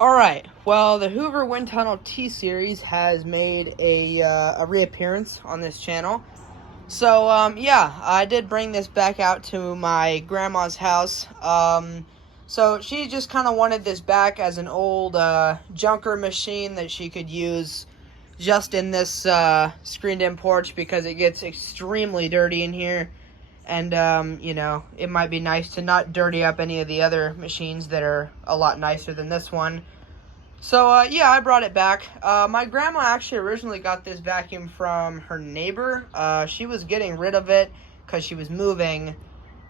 Alright, well, the Hoover WindTunnel T-Series has made a reappearance on this channel. So, yeah, I did bring this back out to my grandma's house. So she just kind of wanted this back as an old junker machine that she could use just in this screened-in porch because it gets extremely dirty in here. And, you know, it might be nice to not dirty up any of the other machines that are a lot nicer than this one. So, yeah, I brought it back. My grandma actually originally got this vacuum from her neighbor. She was getting rid of it because she was moving.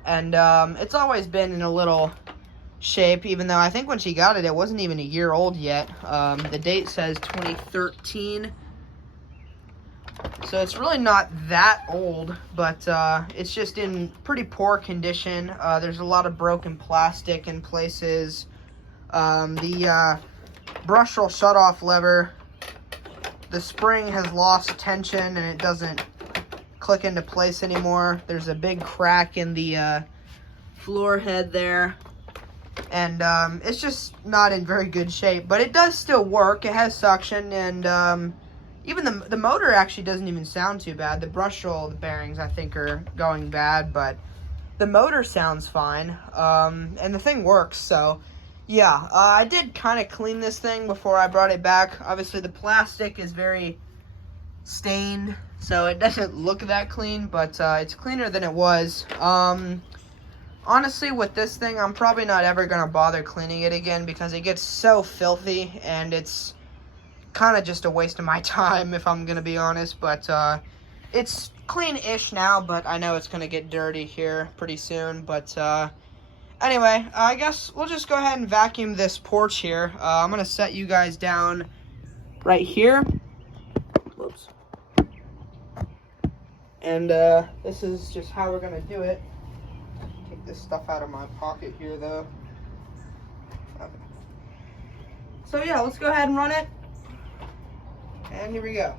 And it's always been in a little shape, even though I think when she got it, it wasn't even a year old yet. The date says 2013. So it's really not that old, but it's just in pretty poor condition. There's a lot of broken plastic in places. The brushless shut-off lever, the spring has lost tension and it doesn't click into place anymore. There's a big crack in the floor head there. And it's just not in very good shape, but it does still work. It has suction, and even the motor actually doesn't even sound too bad. The the bearings, I think, are going bad, but the motor sounds fine, and the thing works. So, yeah, I did kind of clean this thing before I brought it back. Obviously, the plastic is very stained, so it doesn't look that clean, but it's cleaner than it was. Honestly, with this thing, I'm probably not ever going to bother cleaning it again because it gets so filthy, and it's kind of just a waste of my time, if I'm going to be honest. But it's clean-ish now, but I know it's going to get dirty here pretty soon. But anyway, I guess we'll just go ahead and vacuum this porch here. I'm going to set you guys down right here. Whoops. And this is just how we're going to do it. Take this stuff out of my pocket here, though. Okay. So yeah, let's go ahead and run it. And here we go.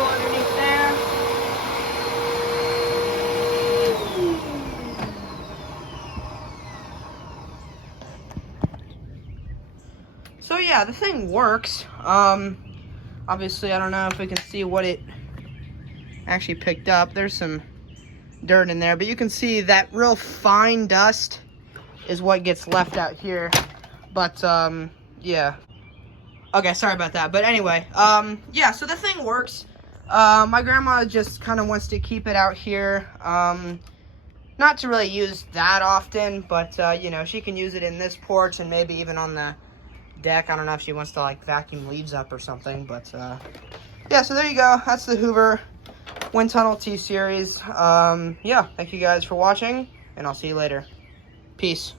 Underneath there. So yeah, the thing works. Obviously, I don't know if we can see what it actually picked up. There's some dirt in there, but you can see that real fine dust is what gets left out here. But yeah, Okay, sorry about that. But anyway, yeah, so the thing works. My grandma just kind of wants to keep it out here. Not to really use that often, but, you know, she can use it in this porch and maybe even on the deck. I don't know if she wants to, like, vacuum leaves up or something, but, yeah, so there you go. That's the Hoover WindTunnel T-Series. Yeah, thank you guys for watching, and I'll see you later. Peace.